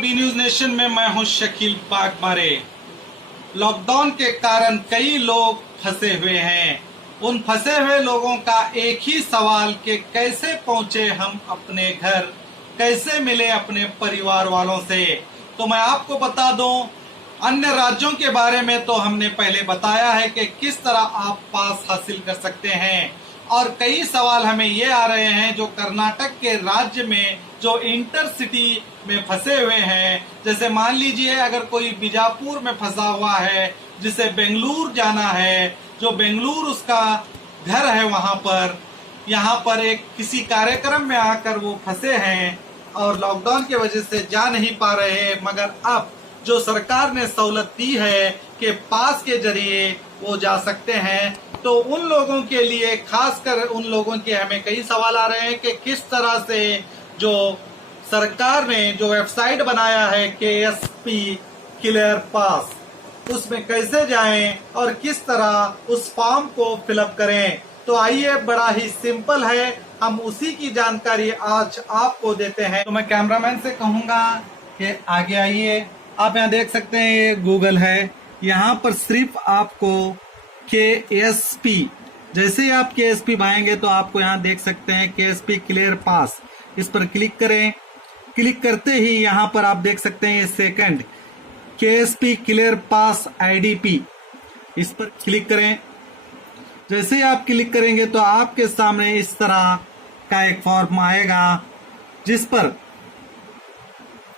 B news nation में मैं हूं शकील पागमारे। लॉकडाउन के कारण कई लोग फंसे हुए हैं। उन फंसे हुए लोगों का एक ही सवाल कि कैसे पहुंचे हम अपने घर, कैसे मिले अपने परिवार वालों से। तो मैं आपको बता दूं, अन्य राज्यों के बारे में तो हमने पहले बताया है कि किस तरह आप पास हासिल कर सकते हैं, और कई सवाल हमें ये आ रहे हैं जो कर्नाटक के राज्य में जो इंटरसिटी में फंसे हुए हैं। जैसे मान लीजिए अगर कोई बीजापुर में फंसा हुआ है जिसे बेंगलुरु जाना है, जो बेंगलुरु उसका घर है, वहां पर यहाँ पर एक किसी कार्यक्रम में आकर वो फंसे हैं और लॉकडाउन की वजह से जा नहीं पा रहे हैं। मगर अब जो सरकार ने सहूलत दी है कि पास के जरिए वो जा सकते हैं, तो उन लोगों के लिए, खासकर उन लोगों के हमें कई सवाल आ रहे हैं कि किस तरह से जो सरकार ने जो वेबसाइट बनाया है KSP क्लियर पास, उसमें कैसे जाएं और किस तरह उस फॉर्म को फिलअप करें। तो आइए, बड़ा ही सिंपल है, हम उसी की जानकारी आज आपको देते हैं। तो मैं कैमरामैन से कहूंगा कि आगे आइए। आप यहाँ देख सकते हैं ये गूगल है, यहाँ पर सिर्फ आपको KSP, जैसे ही आप KSP भाएंगे तो आपको यहाँ देख सकते हैं KSP क्लियर पास, इस पर क्लिक करें। क्लिक करते ही यहाँ पर आप देख सकते हैं ये सेकंड KSP क्लियर पास IDP, इस पर क्लिक करें। जैसे ही आप क्लिक करेंगे तो आपके सामने इस तरह का एक फॉर्म आएगा, जिस पर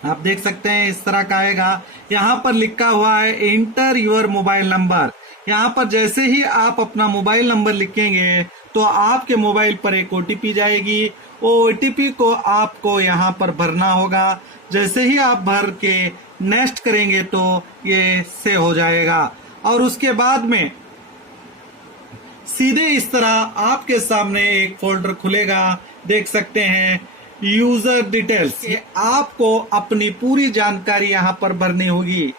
आप देख सकते हैं इस तरह का आएगा। यहाँ पर लिखा हुआ है इंटर योर मोबाइल नंबर। यहाँ पर जैसे ही आप अपना मोबाइल नंबर लिखेंगे तो आपके मोबाइल पर एक OTP जाएगी। वो OTP को आपको यहाँ पर भरना होगा। जैसे ही आप भर के नेक्स्ट करेंगे तो ये सेव हो जाएगा, और उसके बाद में सीधे इस तरह आपके सामने एक फोल्डर खुलेगा। देख सकते हैं यूजर डिटेल्स। आपको अपनी पूरी जानकारी यहाँ पर भरनी होगी।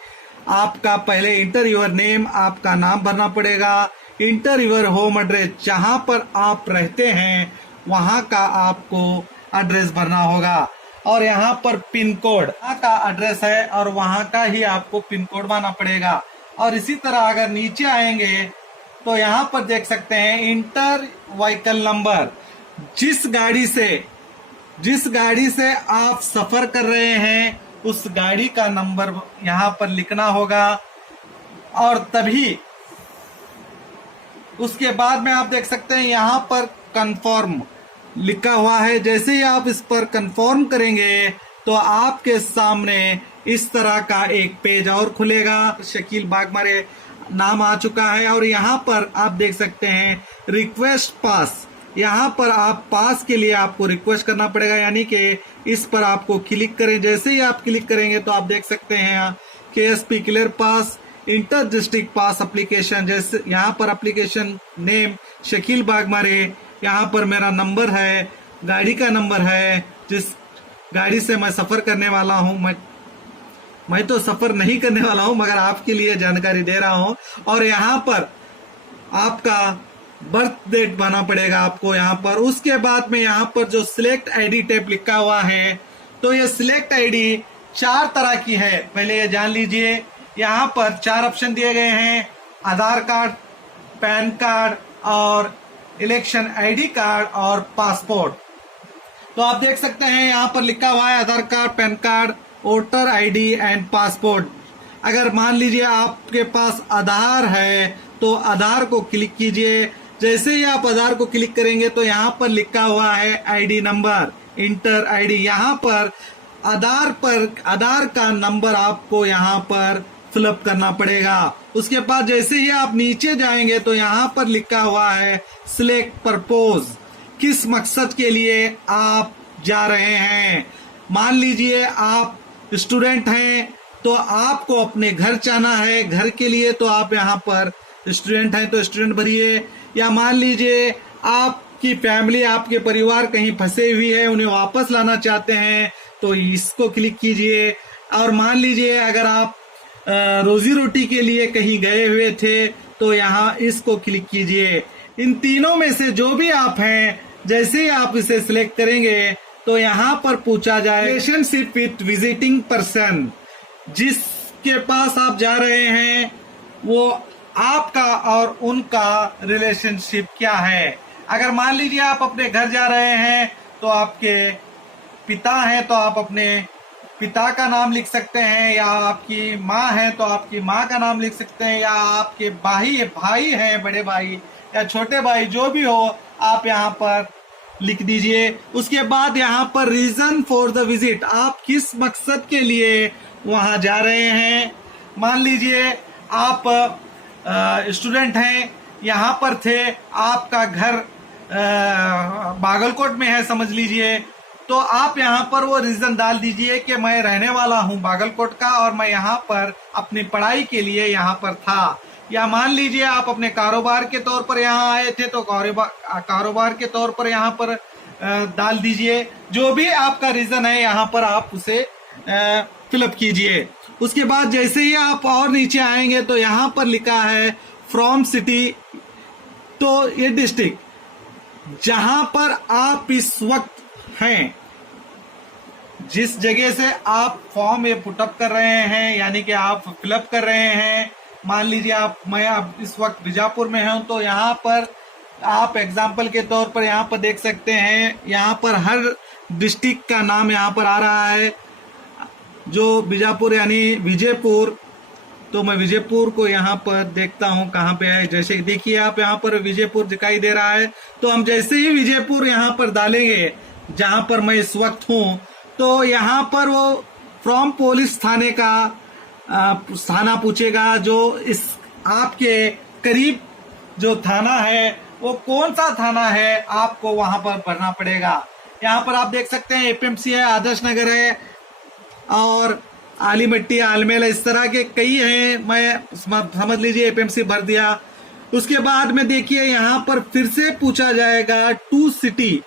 आपका पहले इंटर योर नेम, आपका नाम भरना पड़ेगा। इंटर योर होम एड्रेस, जहां पर आप रहते हैं वहां का आपको एड्रेस भरना होगा, और यहाँ पर पिन कोड, वहां का एड्रेस है और वहां का ही आपको पिन कोड भरना पड़ेगा। और इसी तरह अगर नीचे आएंगे तो यहाँ पर देख सकते हैं इंटर व्हीकल नंबर। जिस गाड़ी से आप सफर कर रहे हैं उस गाड़ी का नंबर यहाँ पर लिखना होगा, और तभी उसके बाद में आप देख सकते हैं यहाँ पर कंफर्म लिखा हुआ है। जैसे ही आप इस पर कंफर्म करेंगे तो आपके सामने इस तरह का एक पेज और खुलेगा। शकील पागमारे नाम आ चुका है, और यहाँ पर आप देख सकते हैं रिक्वेस्ट पास। यहाँ पर आप पास के लिए आपको रिक्वेस्ट करना पड़ेगा, यानी कि इस पर आपको क्लिक करें। जैसे ही आप क्लिक करेंगे तो आप देख सकते हैं KSP क्लियर पास इंटर डिस्ट्रिक्ट पास एप्लीकेशन। जैसे यहाँ पर एप्लीकेशन नेम शकील पागमारे, यहाँ पर मेरा नंबर है, गाड़ी का नंबर है, जिस गाड़ी से मैं सफर करने वाला हूँ। मैं तो सफर नहीं करने वाला हूँ, मगर आपके लिए जानकारी दे रहा हूँ। और यहाँ पर आपका बर्थ डेट भरना पड़ेगा आपको यहाँ पर। उसके बाद में यहाँ पर जो सिलेक्ट ID टैब लिखा हुआ है, तो ये सिलेक्ट ID 4 तरह की है, पहले ये जान लीजिए। यहाँ पर 4 ऑप्शन दिए गए हैं: आधार कार्ड, पैन कार्ड और इलेक्शन ID कार्ड और पासपोर्ट। तो आप देख सकते हैं यहाँ पर लिखा हुआ है Aadhaar card, PAN card, voter ID and passport. अगर मान लीजिए आपके पास आधार है तो आधार को क्लिक कीजिए। जैसे ही आप आधार को क्लिक करेंगे तो यहाँ पर लिखा हुआ है ID नंबर, इंटर ID। यहाँ पर आधार का नंबर आपको यहाँ पर फिलअप करना पड़ेगा। उसके बाद जैसे ही आप नीचे जाएंगे तो यहाँ पर लिखा हुआ है सिलेक्ट पर्पोज, किस मकसद के लिए आप जा रहे हैं। मान लीजिए आप स्टूडेंट हैं तो आपको अपने घर जाना है, घर के लिए तो आप यहाँ पर स्टूडेंट हैं तो स्टूडेंट भरिए। या मान लीजिए आपकी फैमिली, आपके परिवार कहीं फंसे हुई है, उन्हें वापस लाना चाहते हैं तो इसको क्लिक कीजिए। और मान लीजिए अगर आप रोजी रोटी के लिए कहीं गए हुए थे तो यहाँ इसको क्लिक कीजिए। इन तीनों में से जो भी आप हैं, जैसे ही आप इसे सिलेक्ट करेंगे तो यहाँ पर पूछा जाए रिलेशनशिप विथ विजिटिंग पर्सन, जिसके पास आप जा रहे हैं वो आपका और उनका रिलेशनशिप क्या है। अगर मान लीजिए आप अपने घर जा रहे हैं तो आपके पिता हैं तो आप अपने पिता का नाम लिख सकते हैं, या आपकी माँ है तो आपकी माँ का नाम लिख सकते हैं, या आपके भाई हैं, बड़े भाई या छोटे भाई, जो भी हो आप यहाँ पर लिख दीजिए। उसके बाद यहाँ पर रीजन फॉर द विजिट, आप किस मकसद के लिए वहां जा रहे हैं। मान लीजिए आप स्टूडेंट हैं, यहाँ पर थे, आपका घर बागलकोट में है समझ लीजिए, तो आप यहाँ पर वो रीजन डाल दीजिए कि मैं रहने वाला हूँ बागलकोट का और मैं यहाँ पर अपनी पढ़ाई के लिए यहाँ पर था। या मान लीजिए आप अपने कारोबार के तौर पर यहाँ आए थे तो कारोबार के तौर पर यहाँ पर डाल दीजिए। जो भी आपका रीजन है यहाँ पर आप उसे फिलअप कीजिए। उसके बाद जैसे ही आप और नीचे आएंगे तो यहाँ पर लिखा है फ्रॉम सिटी, तो ये डिस्ट्रिक्ट जहां पर आप इस वक्त हैं, जिस जगह से आप फॉर्म ये पुटअप कर रहे हैं, यानी कि आप फिलअप कर रहे हैं। मान लीजिए मैं अब इस वक्त बीजापुर में हूं, तो यहाँ पर आप एग्जाम्पल के तौर पर यहाँ पर देख सकते हैं, यहाँ पर हर डिस्ट्रिक्ट का नाम यहाँ पर आ रहा है। जो बीजापुर यानी विजयपुर, तो मैं विजयपुर को यहाँ पर देखता हूँ कहाँ पे है। जैसे देखिए आप यहाँ पर विजयपुर दिखाई दे रहा है, तो हम जैसे ही विजयपुर यहाँ पर डालेंगे जहाँ पर मैं इस वक्त हूँ, तो यहाँ पर वो फ्रॉम पुलिस थाने का थाना पूछेगा, जो इस आपके करीब जो थाना है वो कौन सा थाना है, आपको वहां पर भरना पड़ेगा। यहाँ पर आप देख सकते हैं एपीएमसी है, आदर्श नगर है और आलीमट्टी, आलमेला, इस तरह के कई हैं। मैं समझ लीजिए एपीएमसी भर दिया। उसके बाद में देखिए यहाँ पर फिर से पूछा जाएगा टू सिटी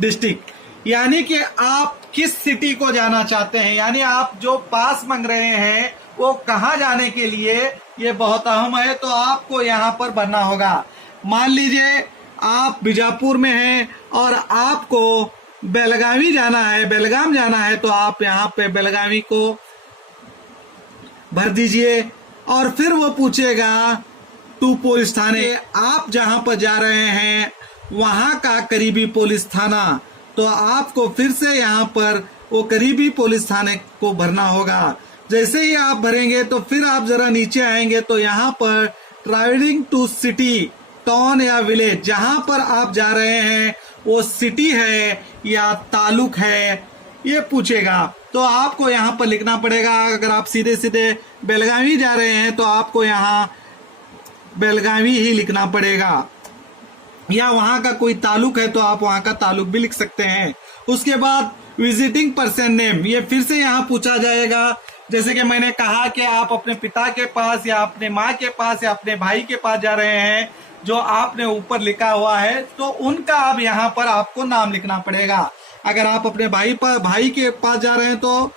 डिस्ट्रिक्ट, यानी कि आप किस सिटी को जाना चाहते हैं, यानी आप जो पास मांग रहे हैं वो कहाँ जाने के लिए, ये बहुत अहम है, तो आपको यहाँ पर भरना होगा। मान लीजिए आप बीजापुर में हैं और आपको बेलगावी जाना है, बेलगाम जाना है, तो आप यहाँ पे बेलगावी को भर दीजिए। और फिर वो पूछेगा टू पुलिस थाने, आप जहां पर जा रहे हैं वहां का करीबी पुलिस थाना, तो आपको फिर से यहाँ पर वो करीबी पुलिस थाने को भरना होगा। जैसे ही आप भरेंगे तो फिर आप जरा नीचे आएंगे तो यहाँ पर ट्रैवलिंग टू सिटी, टाउन या विलेज, जहां पर आप जा रहे हैं वो सिटी है या तालुक है, ये पूछेगा। तो आपको यहाँ पर लिखना पड़ेगा। अगर आप सीधे सीधे बेलगावी जा रहे हैं तो आपको यहाँ बेलगावी ही लिखना पड़ेगा, या वहां का कोई तालुक है तो आप वहां का तालुक भी लिख सकते हैं। उसके बाद विजिटिंग पर्सन नेम, ये फिर से यहाँ पूछा जाएगा। जैसे कि मैंने कहा कि आप अपने पिता के पास या अपने माँ के पास या अपने भाई के पास जा रहे हैं, जो आपने ऊपर लिखा हुआ है, तो उनका अब यहाँ पर आपको नाम लिखना पड़ेगा। अगर आप अपने भाई के पास जा रहे हैं तो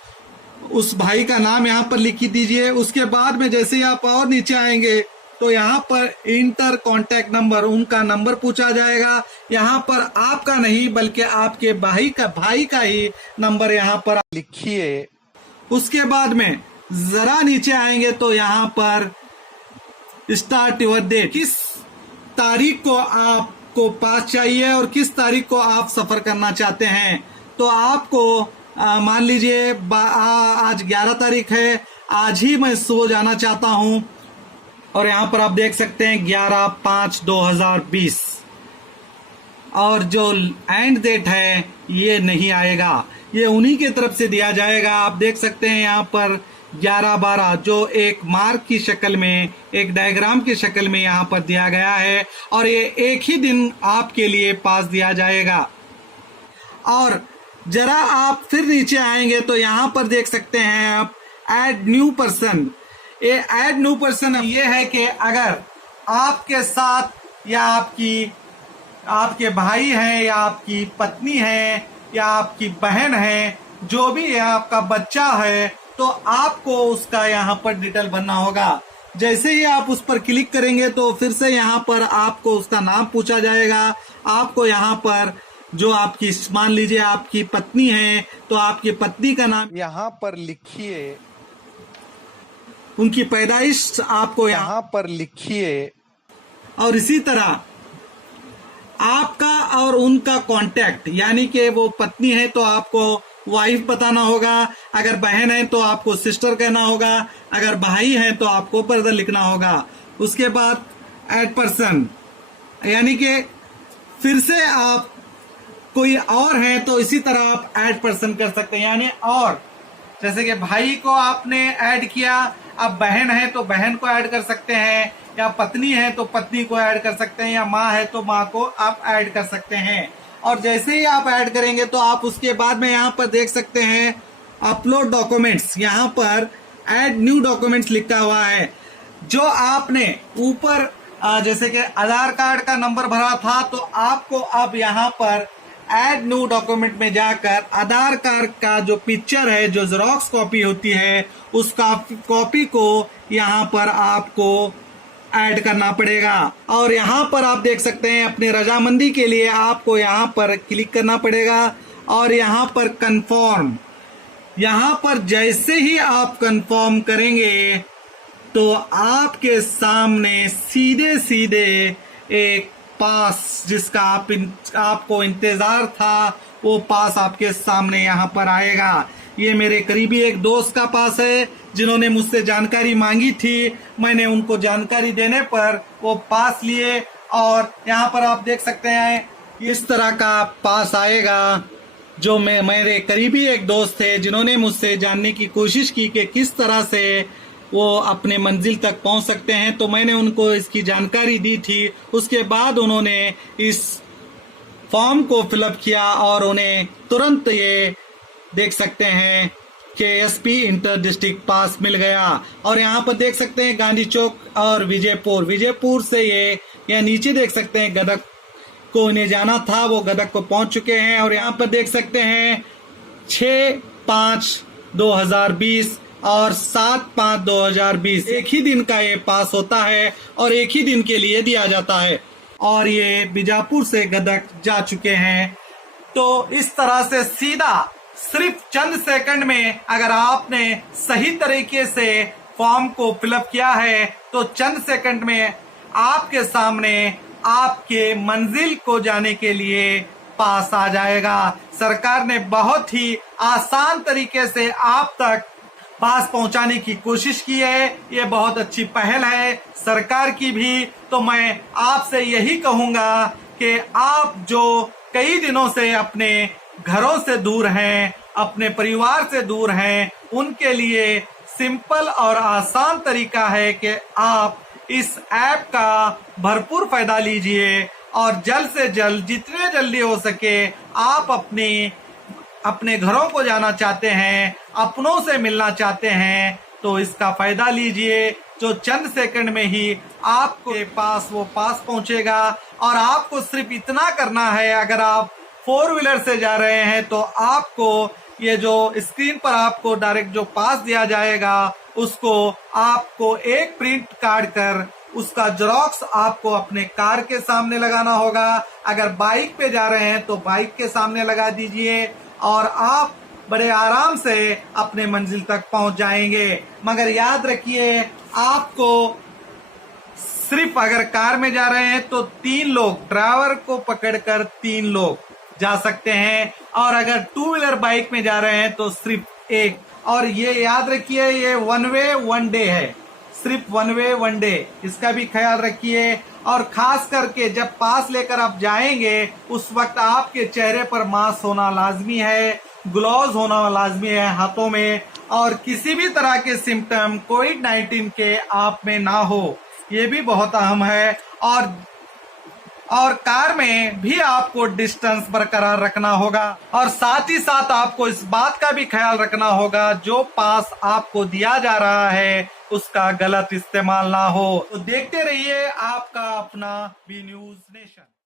उस भाई का नाम यहाँ पर लिख दीजिए। उसके बाद में जैसे ही आप और नीचे आएंगे तो यहाँ पर इंटर कॉन्टैक्ट नंबर, उनका नंबर पूछा जाएगा। यहाँ पर आपका नहीं बल्कि आपके भाई का ही नंबर यहाँ पर लिखिए। उसके बाद में जरा नीचे आएंगे तो यहाँ पर स्टार्ट योर डेट, किस तारीख को आपको पास चाहिए और किस तारीख को आप सफर करना चाहते हैं। तो आपको मान लीजिए आज 11 तारीख है, आज ही मैं सुबह जाना चाहता हूं, और यहाँ पर आप देख सकते हैं 11/5/2020, और जो एंड डेट है ये नहीं आएगा, ये उन्हीं की तरफ से दिया जाएगा। आप देख सकते हैं यहाँ पर 11/12 जो एक मार्क की शक्ल में, एक डायग्राम की शक्ल में यहाँ पर दिया गया है, और ये एक ही दिन आपके लिए पास दिया जाएगा। और जरा आप फिर नीचे आएंगे तो यहाँ पर देख सकते हैं आप ऐड न्यू पर्सन। ये ऐड न्यू पर्सन ये है कि अगर आपके साथ या आपके भाई हैं या आपकी पत्नी है या आपकी बहन है, जो भी है, आपका बच्चा है, तो आपको उसका यहाँ पर डिटेल भरना होगा। जैसे ही आप उस पर क्लिक करेंगे तो फिर से यहाँ पर आपको उसका नाम पूछा जाएगा। आपको यहाँ पर जो आपकी, मान लीजिए आपकी पत्नी है तो आपकी पत्नी का नाम यहाँ पर लिखिए, उनकी पैदाइश आपको यहाँ पर लिखिए। और इसी तरह आपका और उनका कांटेक्ट, यानी कि वो पत्नी है तो आपको वाइफ बताना होगा, अगर बहन है तो आपको सिस्टर कहना होगा, अगर भाई है तो आपको ब्रदर लिखना होगा। उसके बाद ऐड पर्सन, यानी कि फिर से आप कोई और है तो इसी तरह आप ऐड पर्सन कर सकते हैं, यानी और जैसे कि भाई को आपने ऐड किया, अब बहन है तो बहन को ऐड कर सकते हैं, या पत्नी है तो पत्नी को ऐड कर सकते हैं, या माँ है तो माँ को आप ऐड कर सकते हैं। और जैसे ही आप ऐड करेंगे तो आप उसके बाद में यहाँ पर देख सकते हैं अपलोड डॉक्यूमेंट्स, यहाँ पर ऐड न्यू डॉक्यूमेंट्स लिखा हुआ है। जो आपने ऊपर जैसे कि आधार कार्ड का नंबर भरा था तो आपको अब यहाँ पर ऐड न्यू डॉक्यूमेंट में जाकर आधार कार्ड का जो पिक्चर है, जो जेरॉक्स कॉपी होती है, उस कॉपी को यहाँ पर आपको ऐड करना पड़ेगा। और यहाँ पर आप देख सकते हैं अपनी रजामंदी के लिए आपको यहाँ पर क्लिक करना पड़ेगा और यहाँ पर कंफर्म, यहाँ पर जैसे ही आप कंफर्म करेंगे तो आपके सामने सीधे सीधे एक पास, जिसका आपको इंतजार था, वो पास आपके सामने यहाँ पर आएगा। ये मेरे करीबी एक दोस्त का पास है जिन्होंने मुझसे जानकारी मांगी थी, मैंने उनको जानकारी देने पर वो पास लिए और यहाँ पर आप देख सकते हैं इस तरह का पास आएगा। जो मेरे करीबी एक दोस्त थे जिन्होंने मुझसे जानने की कोशिश की कि किस तरह से वो अपने मंजिल तक पहुंच सकते हैं, तो मैंने उनको इसकी जानकारी दी थी। उसके बाद उन्होंने इस फॉर्म को फिलअप किया और उन्हें तुरंत ये देख सकते हैं कि एसपी इंटर डिस्ट्रिक्ट पास मिल गया। और यहाँ पर देख सकते हैं गांधी चौक और विजयपुर से ये या नीचे देख सकते हैं गदक को इन्हें जाना था, वो गदक को पहुंच चुके हैं। और यहाँ पर देख सकते हैं 6/5/2020 और 7/5/2020 एक ही दिन का ये पास होता है और एक ही दिन के लिए दिया जाता है। और ये बीजापुर से गदक जा चुके हैं। तो इस तरह से सीधा सिर्फ चंद सेकंड में अगर आपने सही तरीके से फॉर्म को फिलअप किया है तो चंद सेकंड में आपके सामने आपके मंजिल को जाने के लिए पास आ जाएगा। सरकार ने बहुत ही आसान तरीके से आप तक पास पहुंचाने की कोशिश की है। ये बहुत अच्छी पहल है सरकार की भी। तो मैं आपसे यही कहूंगा कि आप जो कई दिनों से अपने घरों से दूर हैं, अपने परिवार से दूर हैं, उनके लिए सिंपल और आसान तरीका है कि आप इस ऐप का भरपूर फायदा लीजिए और जल्द से जल्द, जितने जल्दी हो सके, आप अपने घरों को जाना चाहते हैं, अपनों से मिलना चाहते हैं, तो इसका फायदा लीजिए। जो चंद सेकंड में ही आपके पास वो पास पहुंचेगा। और आपको सिर्फ इतना करना है, अगर आप 4 व्हीलर से जा रहे हैं तो आपको ये जो स्क्रीन पर आपको डायरेक्ट जो पास दिया जाएगा उसको आपको एक प्रिंट काट कर उसका जेरॉक्स आपको अपने कार के सामने लगाना होगा। अगर बाइक पे जा रहे हैं तो बाइक के सामने लगा दीजिए और आप बड़े आराम से अपने मंजिल तक पहुंच जाएंगे। मगर याद रखिए, आपको सिर्फ अगर कार में जा रहे हैं तो 3 लोग, ड्राइवर को पकड़कर 3 लोग जा सकते हैं, और अगर 2 व्हीलर बाइक में जा रहे हैं तो सिर्फ 1। और ये याद रखिए, ये 1 वे 1 डे है, सिर्फ 1 वे 1 डे, इसका भी ख्याल रखिए। और खास करके जब पास लेकर आप जाएंगे उस वक्त आपके चेहरे पर मास्क होना लाजमी है, ग्लव्स होना लाजमी है हाथों में, और किसी भी तरह के सिम्टम कोविड-19 के आप में ना हो, ये भी बहुत अहम है। और कार में भी आपको डिस्टेंस बरकरार रखना होगा। और साथ ही साथ आपको इस बात का भी ख्याल रखना होगा, जो पास आपको दिया जा रहा है उसका गलत इस्तेमाल ना हो। तो देखते रहिए आपका अपना बी न्यूज नेशन।